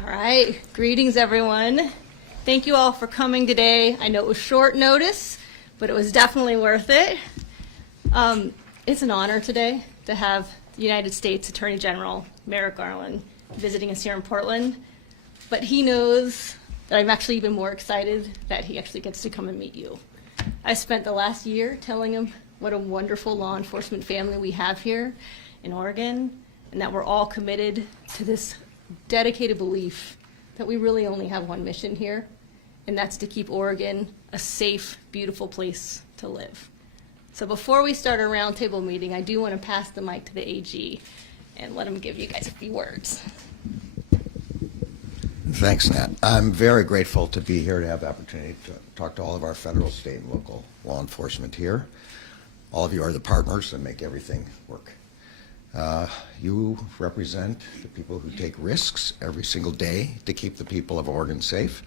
All right, greetings everyone. Thank you all for coming today. I know it was short notice, but it was definitely worth it. It's an honor today to have the United States Attorney General Merrick Garland visiting us here in Portland, but he knows that I'm actually even more excited that he actually gets to come and meet you. I spent the last year telling him what a wonderful law enforcement family we have here in Oregon, and that we're all committed to this dedicated belief that we really only have one mission here, and that's to keep Oregon a safe, beautiful place to live. So before we start our roundtable meeting, I do want to pass the mic to the AG and let him give you guys a few words. Thanks, Nat. I'm very grateful to be here to have the opportunity to talk to all of our federal, state, and local law enforcement here. All of you are the partners that make everything work. You represent the people who take risks every single day to keep the people of Oregon safe.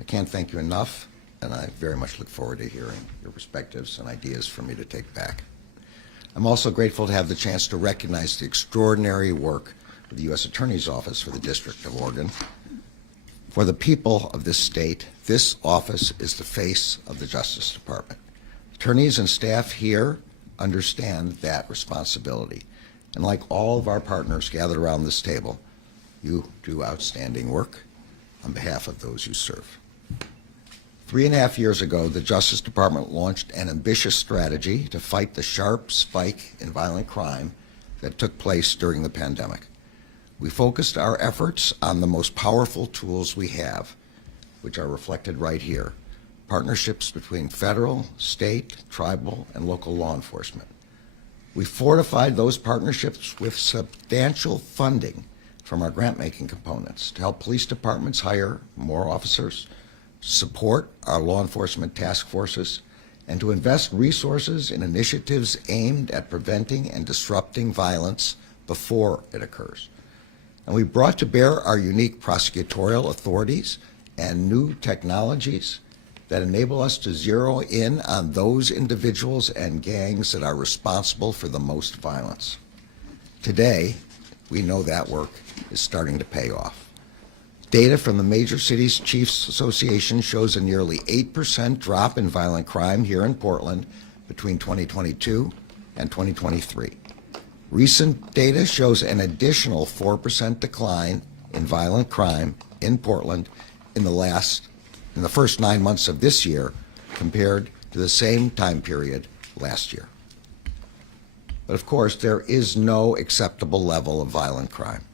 I can't thank you enough, and I very much look forward to hearing your perspectives and ideas for me to take back. I'm also grateful to have the chance to recognize the extraordinary work of the U.S. Attorney's Office for the District of Oregon. For the people of this state, this office is the face of the Justice Department. Attorneys and staff here understand that responsibility. And like all of our partners gathered around this table, you do outstanding work on behalf of those you serve. 3.5 years ago, the Justice Department launched an ambitious strategy to fight the sharp spike in violent crime that took place during the pandemic. We focused our efforts on the most powerful tools we have, which are reflected right here: partnerships between federal, state, tribal, and local law enforcement. We fortified those partnerships with substantial funding from our grant-making components to help police departments hire more officers, support our law enforcement task forces, and to invest resources in initiatives aimed at preventing and disrupting violence before it occurs. And we brought to bear our unique prosecutorial authorities and new technologies that enable us to zero in on those individuals and gangs that are responsible for the most violence. Today, we know that work is starting to pay off. Data from the Major Cities Chiefs Association shows a nearly 8% drop in violent crime here in Portland between 2022 and 2023. Recent data shows an additional 4% decline in violent crime in Portland in the first 9 months of this year compared to the same time period last year. But of course, there is no acceptable level of violent crime.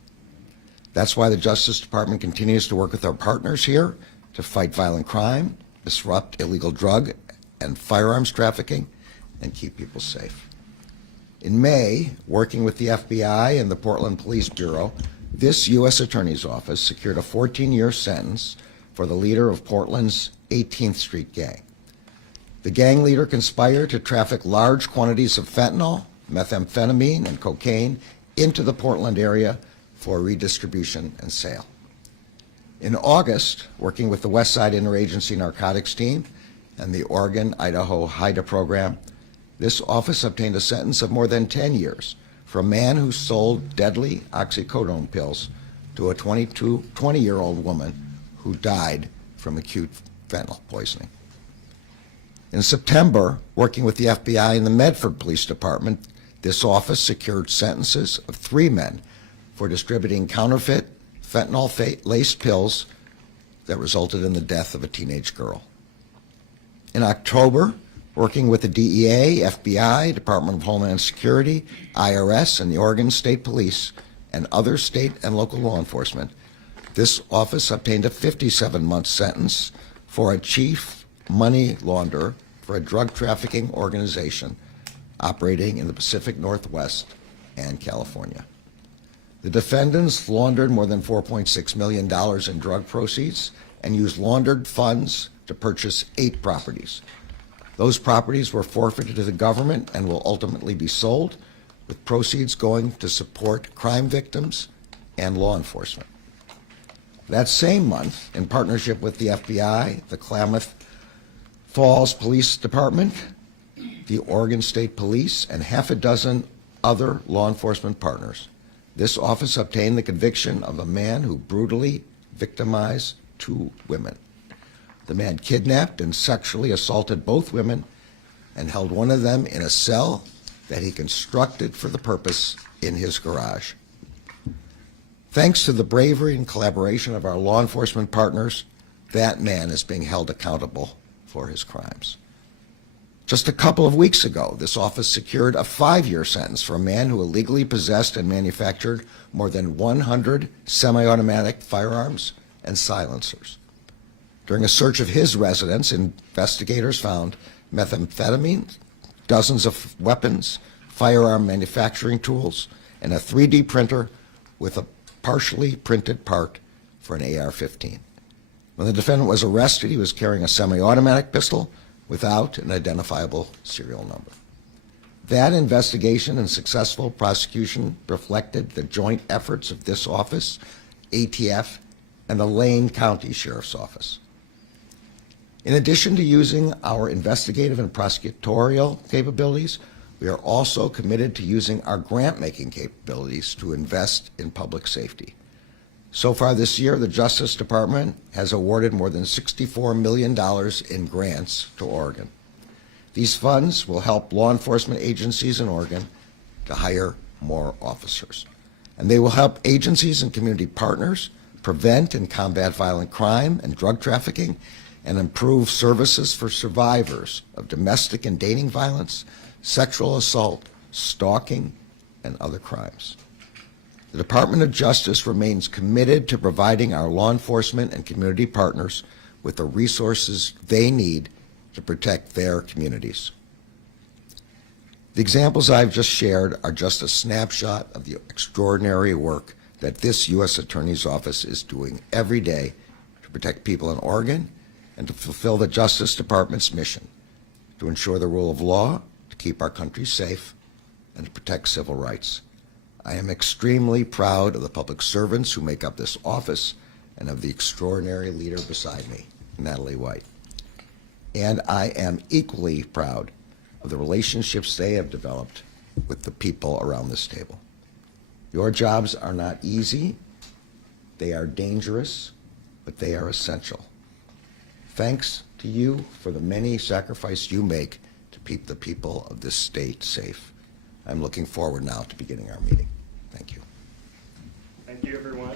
That's why the Justice Department continues to work with our partners here to fight violent crime, disrupt illegal drug and firearms trafficking, and keep people safe. In May, working with the FBI and the Portland Police Bureau, this U.S. Attorney's Office secured a 14-year sentence for the leader of Portland's 18th Street gang. The gang leader conspired to traffic large quantities of fentanyl, methamphetamine, and cocaine into the Portland area for redistribution and sale. In August, working with the Westside Interagency Narcotics Team and the Oregon-Idaho HIDA program, this office obtained a sentence of more than 10 years for a man who sold deadly oxycodone pills to a 20-year-old woman who died from acute fentanyl poisoning. In September, working with the FBI and the Medford Police Department, this office secured sentences of 3 men for distributing counterfeit fentanyl-laced pills that resulted in the death of a teenage girl. In October, working with the DEA, FBI, Department of Homeland Security, IRS, and the Oregon State Police, and other state and local law enforcement, this office obtained a 57-month sentence for a chief money launderer for a drug trafficking organization operating in the Pacific Northwest and California. The defendants laundered more than $4.6 million in drug proceeds and used laundered funds to purchase 8 properties. Those properties were forfeited to the government and will ultimately be sold, with proceeds going to support crime victims and law enforcement. That same month, in partnership with the FBI, the Klamath Falls Police Department, the Oregon State Police, and half a dozen other law enforcement partners, this office obtained the conviction of a man who brutally victimize 2 women. The man kidnapped and sexually assaulted both women and held one of them in a cell that he constructed for the purpose in his garage. Thanks to the bravery and collaboration of our law enforcement partners, that man is being held accountable for his crimes. Just a couple of weeks ago, this office secured a 5-year sentence for a man who illegally possessed and manufactured more than 100 semi-automatic firearms and silencers. During a search of his residence, investigators found methamphetamine, dozens of weapons, firearm manufacturing tools, and a 3D printer with a partially printed part for an AR-15. When the defendant was arrested, he was carrying a semi-automatic pistol without an identifiable serial number. That investigation and successful prosecution reflected the joint efforts of this office, ATF, and the Lane County Sheriff's Office. In addition to using our investigative and prosecutorial capabilities, we are also committed to using our grant-making capabilities to invest in public safety. So far this year, the Justice Department has awarded more than $64 million in grants to Oregon. These funds will help law enforcement agencies in Oregon to hire more officers. And they will help agencies and community partners prevent and combat violent crime and drug trafficking, and improve services for survivors of domestic and dating violence, sexual assault, stalking, and other crimes. The Department of Justice remains committed to providing our law enforcement and community partners with the resources they need to protect their communities. The examples I've just shared are just a snapshot of the extraordinary work that this U.S. Attorney's Office is doing every day to protect people in Oregon and to fulfill the Justice Department's mission to ensure the rule of law, to keep our country safe, and to protect civil rights. I am extremely proud of the public servants who make up this office and of the extraordinary leader beside me, Natalie White. And I am equally proud of the relationships they have developed with the people around this table. Your jobs are not easy, they are dangerous, but they are essential. Thanks to you for the many sacrifices you make to keep the people of this state safe. I'm looking forward now to beginning our meeting. Thank you. Thank you, everyone.